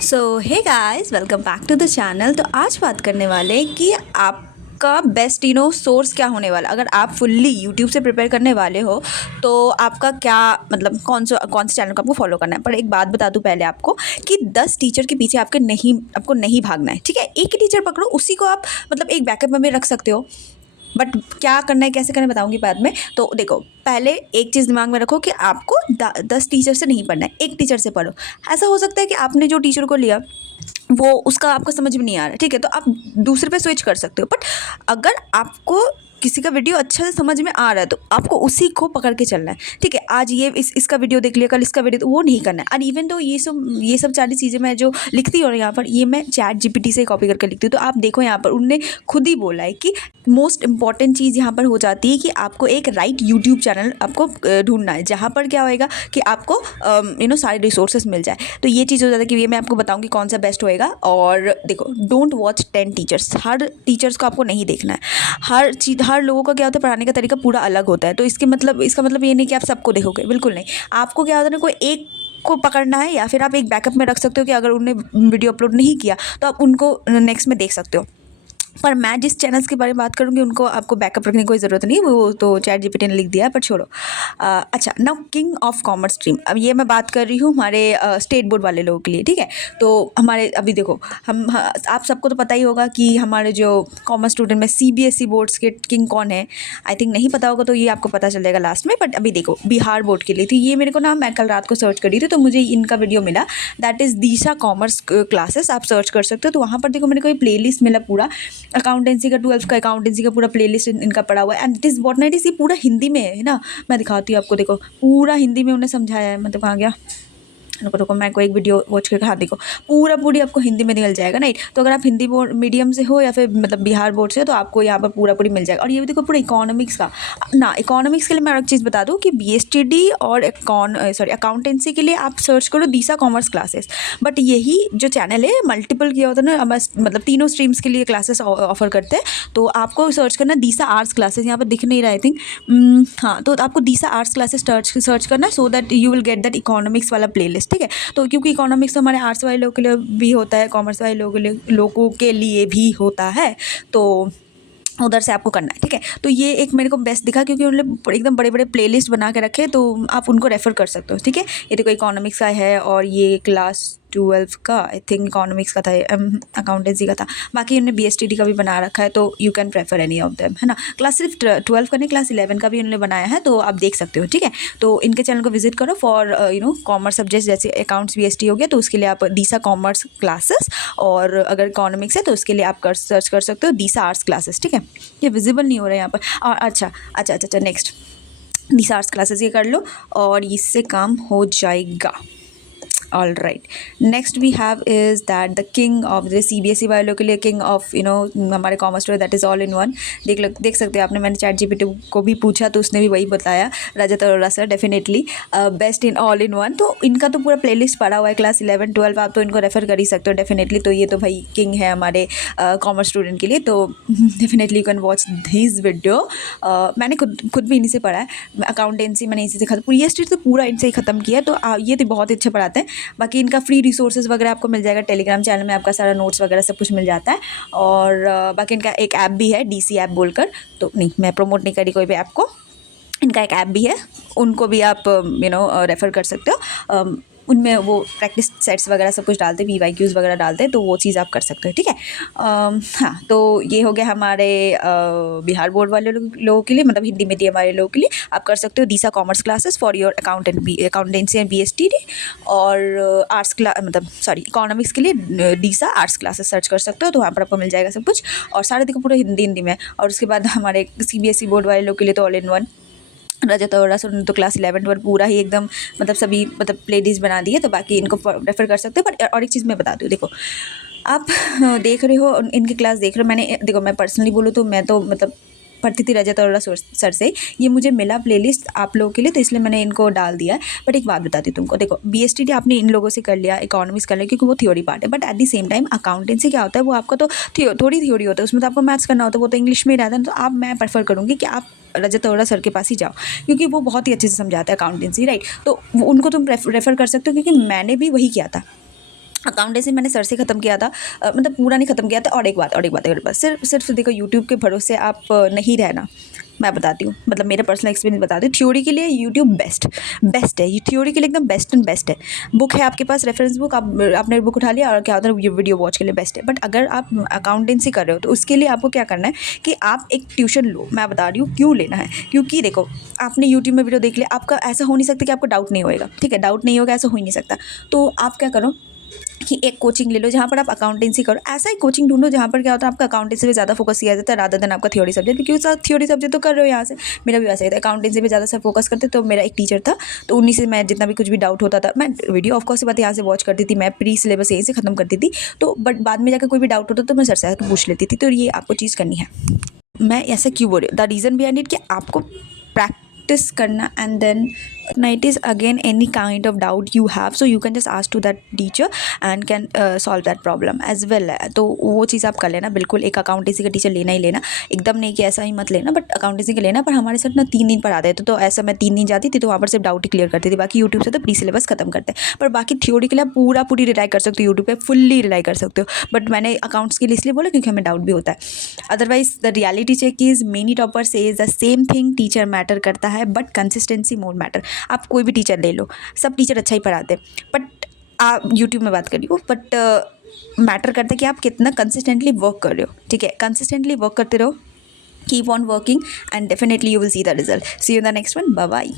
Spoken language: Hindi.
So hey guys, welcome back to the channel. तो आज बात करने वाले हैं कि आपका बेस्ट सोर्स क्या होने वाला। अगर आप फुल्ली यूट्यूब से प्रिपेयर करने वाले हो तो आपका क्या मतलब कौन से चैनल को आपको फॉलो करना है। पर एक बात बता दूं पहले आपको कि 10 टीचर के पीछे आपको नहीं भागना है। ठीक है, एक ही टीचर पकड़ो, उसी को आप मतलब एक बैकअप में भी रख सकते हो। बट क्या करना है, कैसे करना है, बताऊंगी बाद में। तो देखो, पहले एक चीज़ दिमाग में रखो कि आपको 10 टीचर से नहीं पढ़ना है, एक टीचर से पढ़ो। ऐसा हो सकता है कि आपने जो टीचर को लिया वो उसका आपको समझ में नहीं आ रहा है, ठीक है, तो आप दूसरे पे स्विच कर सकते हो। बट अगर आपको किसी का वीडियो अच्छा से समझ में आ रहा है तो आपको उसी को पकड़ के चलना है। ठीक है, आज ये इसका वीडियो देख लिया, कल इसका वीडियो, तो वो नहीं करना है। और इवन तो ये सब सारी चीज़ें मैं जो लिखती हूँ यहाँ पर, ये मैं चैट जीपीटी से कॉपी करके लिखती हूँ। तो आप देखो यहाँ पर उनने खुद ही बोला है कि मोस्ट इंपॉर्टेंट चीज़ यहाँ पर हो जाती है कि आपको एक राइट यूट्यूब चैनल आपको ढूंढना है, जहाँ पर क्या होएगा कि आपको सारे रिसोर्सेज मिल जाए। तो ये चीज़ हो जाता है कि ये मैं आपको बताऊँगी कौन सा बेस्ट होएगा। और देखो, don't watch 10 teachers. Her teachers को आपको नहीं देखना है। हर लोगों का क्या होता है, पढ़ाने का तरीका पूरा अलग होता है। तो इसका मतलब ये नहीं कि आप सबको देखोगे, बिल्कुल नहीं। आपको क्या होता है ना, कोई एक को पकड़ना है, या फिर आप एक बैकअप में रख सकते हो कि अगर उन्होंने वीडियो अपलोड नहीं किया तो आप उनको नेक्स्ट में देख सकते हो। पर मैं जिस चैनल्स के बारे में बात करूँगी उनको आपको बैकअप रखने की कोई ज़रूरत नहीं, वो तो चैट जीपीटी ने लिख दिया है, पर छोड़ो। अच्छा, now king of commerce stream. अब ये मैं बात कर रही हूँ हमारे स्टेट बोर्ड वाले लोगों के लिए। ठीक है, तो हमारे अभी देखो, आप सबको तो पता ही होगा कि हमारे जो कॉमर्स स्टूडेंट में सीबीएसई बोर्ड्स के किंग कौन है। आई थिंक नहीं पता होगा तो ये आपको पता चल जाएगा लास्ट में। बट अभी देखो, बिहार बोर्ड के लिए तो ये मेरे को ना, मैं कल रात को सर्च करी थी तो मुझे इनका वीडियो मिला। That is Disha commerce classes. आप सर्च कर सकते हो। तो वहाँ पर देखो, मेरे को ये प्ले लिस्ट मिला पूरा अकाउंटेंसी का, 12th का अकाउंटेंसी का पूरा प्लेलिस्ट इनका पड़ा हुआ है। And it is what night is, ये पूरा हिंदी में है ना। मैं दिखाती हूँ आपको, देखो पूरा हिंदी में उन्हें समझाया है। मतलब कहाँ गया, रुको रुको, मैं कोई एक वीडियो वॉच करके, हाँ देखो, पूरी आपको हिंदी में निकल जाएगा ना। तो अगर आप हिंदी बोर्ड मीडियम से हो या फिर मतलब बिहार बोर्ड से हो तो आपको यहाँ पर पूरी मिल जाएगा। और ये भी देखो पूरा इकोनॉमिक्स का ना। इकोनॉमिक्स के लिए मैं एक चीज़ बता दूँ कि बीएसटीडी और अकाउंटेंसी के लिए आप सर्च करो दिशा कॉमर्स क्लासेस। बट यही जो चैनल है मल्टीपल किया होता है ना, मतलब तीनों स्ट्रीम्स के लिए क्लासेस ऑफर करते हैं। तो आपको सर्च करना दिशा आर्ट्स क्लासेस, यहाँ पर दिख नहीं रहा आई थिंक। हाँ, तो आपको दिशा आर्ट्स क्लासेस सर्च करना है, so that you will get that economics वाला प्लेलिस्ट। ठीक है, तो क्योंकि इकोनॉमिक्स तो हमारे आर्ट्स वाले लोगों के लिए भी होता है, कॉमर्स वाले लोगों के लिए भी होता है। तो उधर से आपको करना है। ठीक है, तो ये एक मेरे को बेस्ट दिखा क्योंकि उन्होंने एकदम बड़े बड़े प्लेलिस्ट बना के रखे, तो आप उनको रेफ़र कर सकते हो। ठीक है, ये देखो इकोनॉमिक्स का है और ये क्लास 12 का आई थिंक इकोनॉमिक्स का था, अकाउंटेंसी का था। बाकी उन्होंने बीएसटीडी का भी बना रखा है, तो you can prefer any of them, है ना। क्लास सिर्फ 12 का नहीं, क्लास 11 का भी उन्होंने बनाया है, तो आप देख सकते हो। ठीक है, तो इनके चैनल को विजिट करो फॉर कॉमर्स सब्जेक्ट, जैसे अकाउंट्स बीएसटी हो गया तो उसके लिए आप दिशा कॉमर्स क्लासेस, और अगर इकोनॉमिक्स है तो उसके लिए आप सर्च कर सकते हो दिशा आर्ट्स क्लासेस। ठीक है, ये विजिबल नहीं हो रहा है यहाँ पर। और अच्छा नेक्स्ट, दिशा आर्ट्स क्लासेस ये कर लो और इससे काम हो जाएगा। All right, next we have is that the king of the CBSE वालों के लिए किंग ऑफ हमारे commerce store, that is all in one. देख सकते हो आपने, मैंने चैट जीपीटी को भी पूछा तो उसने भी वही बताया, Rajat Arora sir, definitely best in all in one. तो इनका तो पूरा प्लेलिस्ट पड़ा हुआ है, क्लास 11 12 आप तो इनको रेफ़र कर ही सकते हो डेफिनेटली। तो ये तो भाई किंग है हमारे कॉमर्स स्टूडेंट के लिए, तो definitely you can watch this video. मैंने खुद भी इन्हीं से पढ़ा है, अकाउंटेंसी मैंने इसी से खत्म, पूरी ये स्ट्रीट तो पूरा इनसे ही ख़त्म किया। तो ये तो बहुत अच्छे पढ़ाते हैं। बाकी इनका फ्री रिसोर्सेज वगैरह आपको मिल जाएगा, टेलीग्राम चैनल में आपका सारा नोट्स वगैरह सब कुछ मिल जाता है। और बाकी इनका एक ऐप भी है, डीसी ऐप बोलकर, तो नहीं मैं प्रमोट नहीं करी कोई भी ऐप को, इनका एक ऐप भी है, उनको भी आप रेफ़र कर सकते हो। उनमें वो प्रैक्टिस सेट्स वगैरह सब कुछ डालते हैं, PYQs वगैरह डालते हैं, तो वो चीज़ आप कर सकते हो। ठीक है, हाँ, तो ये हो गया हमारे बिहार बोर्ड वाले लोगों के लिए, मतलब हिंदी मीडियम वाले लोगों के लिए। आप कर सकते हो Disha commerce classes for your accountancy and BSTD। और आर्ट्स इकोनॉमिक्स के लिए दिशा आर्ट्स क्लासेस सर्च कर सकते हो, तो वहाँ पर आपको मिल जाएगा सब कुछ। और सारे देखो पूरे हिंदी में। और उसके बाद हमारे CBSE बोर्ड वाले लोग के लिए तो ऑल इन वन, रजत और रसुन तो क्लास 11 12 पूरा ही एकदम मतलब सभी मतलब प्लेलिस्ट बना दी है, तो बाकी इनको रेफ़र कर सकते हो। बट और एक चीज़ मैं बता दूँ, देखो आप देख रहे हो इनकी क्लास देख रहे हो, मैंने देखो मैं पर्सनली बोलूँ तो मैं तो मतलब पढ़ती थी रजत अरोड़ा सर से, ये मुझे मिला प्लेलिस्ट आप लोगों के लिए, तो इसलिए मैंने इनको डाल दिया है। बट एक बात बताती हूँ तुमको, देखो BSTD आपने इन लोगों से कर लिया, इकोनॉमिक्स कर लिया क्योंकि वो थ्योरी पार्ट है। But at the same time accountancy क्या होता है, वो आपका तो थोड़ी थ्योरी होता है, उसमें तो आपको मैथ्स करना होता है, वो तो इंग्लिश में ही रहता है। तो मैं प्रेफर करूँगी कि आप रजत अरोड़ा सर के पास ही जाओ, क्योंकि वो बहुत ही अच्छे से समझाते हैं अकाउंटेंसी, राइट। तो उनको तुम रेफ़र कर सकते हो, क्योंकि मैंने भी वही किया था। अकाउंटेंसी मैंने सर से ख़त्म किया था, मतलब पूरा नहीं ख़त्म किया था। और एक बात अगर बस सिर्फ देखो, यूट्यूब के भरोसे आप नहीं रहना। मैं बताती हूँ, मतलब मेरा पर्सनल एक्सपीरियंस बताती हूँ। थ्योरी के लिए यूट्यूब बेस्ट है, ये थ्योरी के लिए एकदम बेस्ट एंड बेस्ट है। बुक है आपके पास, रेफरेंस बुक, आपने बुक उठा लिया और क्या होता है, ये वीडियो वॉच के लिए बेस्ट है। बट अगर आप अकाउंटेंसी कर रहे हो तो उसके लिए आपको क्या करना है कि आप एक ट्यूशन लो। मैं बता रही हूँ क्यों लेना है, क्योंकि देखो आपने यूट्यूब में वीडियो देख लिया, आपका ऐसा हो नहीं सकता कि आपको डाउट नहीं होएगा, ठीक है, डाउट नहीं होगा, ऐसा हो ही नहीं सकता। तो आप क्या करो कि एक कोचिंग ले लो जहाँ पर आप अकाउंटेंसी करो। ऐसा ही कोचिंग ढूंढो जहाँ पर क्या होता है, आपका अकाउंटेंसी पे ज़्यादा फोकस किया जाता है रादर देन आपका थ्योरी सब्जेक्ट, क्योंकि सर थ्योरी सब्जेक्ट तो कर रहे हो यहाँ से। मेरा भी वैसा ही था, अकाउंटेंसी पे ज़्यादा सर फोकस करते। तो मेरा एक टीचर था, तो उन्हीं से मैं जितना भी कुछ भी डाउट होता था, मैं वीडियो ऑफकोर्स बात यहाँ से वॉच करती थी, मैं प्री सिलेबस यहीं से ख़त्म करती थी। तो बट बाद में जाकर कोई भी डाउट होता तो मैं सर से आकर पूछ लेती थी। तो ये आपको चीज़ करनी है। मैं ऐसा क्यों बोल रही हूँ, द रीज़न बिहाइंड इट कि आपको प्रैक्टिस करना and then it is again any kind of doubt you have, so you can just ask to that teacher and can solve that problem as well है। तो वो चीज़ आप कर लेना बिल्कुल। एक अकाउंटेंसी का टीचर लेना ही लेना, एकदम नहीं कि ऐसा ही मत लेना, बट अकाउंटेंसी का लेना। पर हमारे साथ ना 3 दिन पढ़ाते थे, तो ऐसा मैं 3 दिन जाती थी तो वहाँ पर सिर्फ डाउट ही क्लियर करती थी। बाकी यूट्यूब से तो प्री सिलेबस खत्म करते हैं, पर बाकी थ्योरी के लिए आप पूरी रिलाई कर सकते हो, यूट्यूब पर फुल्ली रिलाई कर सकते हो। बट मैंने अकाउंट्स के लिए इसलिए बोला क्योंकि हमें डाउट भी होता है। Otherwise the reality check is many topper says the same thing, teacher matter करता है बट कंसिस्टेंसी मोर मैटर। आप कोई भी टीचर ले लो, सब टीचर अच्छा ही पढ़ाते हैं, बट आप यूट्यूब में बात कर रही हो, बट मैटर करता है कि आप कितना कंसिस्टेंटली वर्क कर रहे हो। ठीक है, कंसिस्टेंटली वर्क करते रहो, keep on working and definitely you will see the result. See you in the next one, bye bye.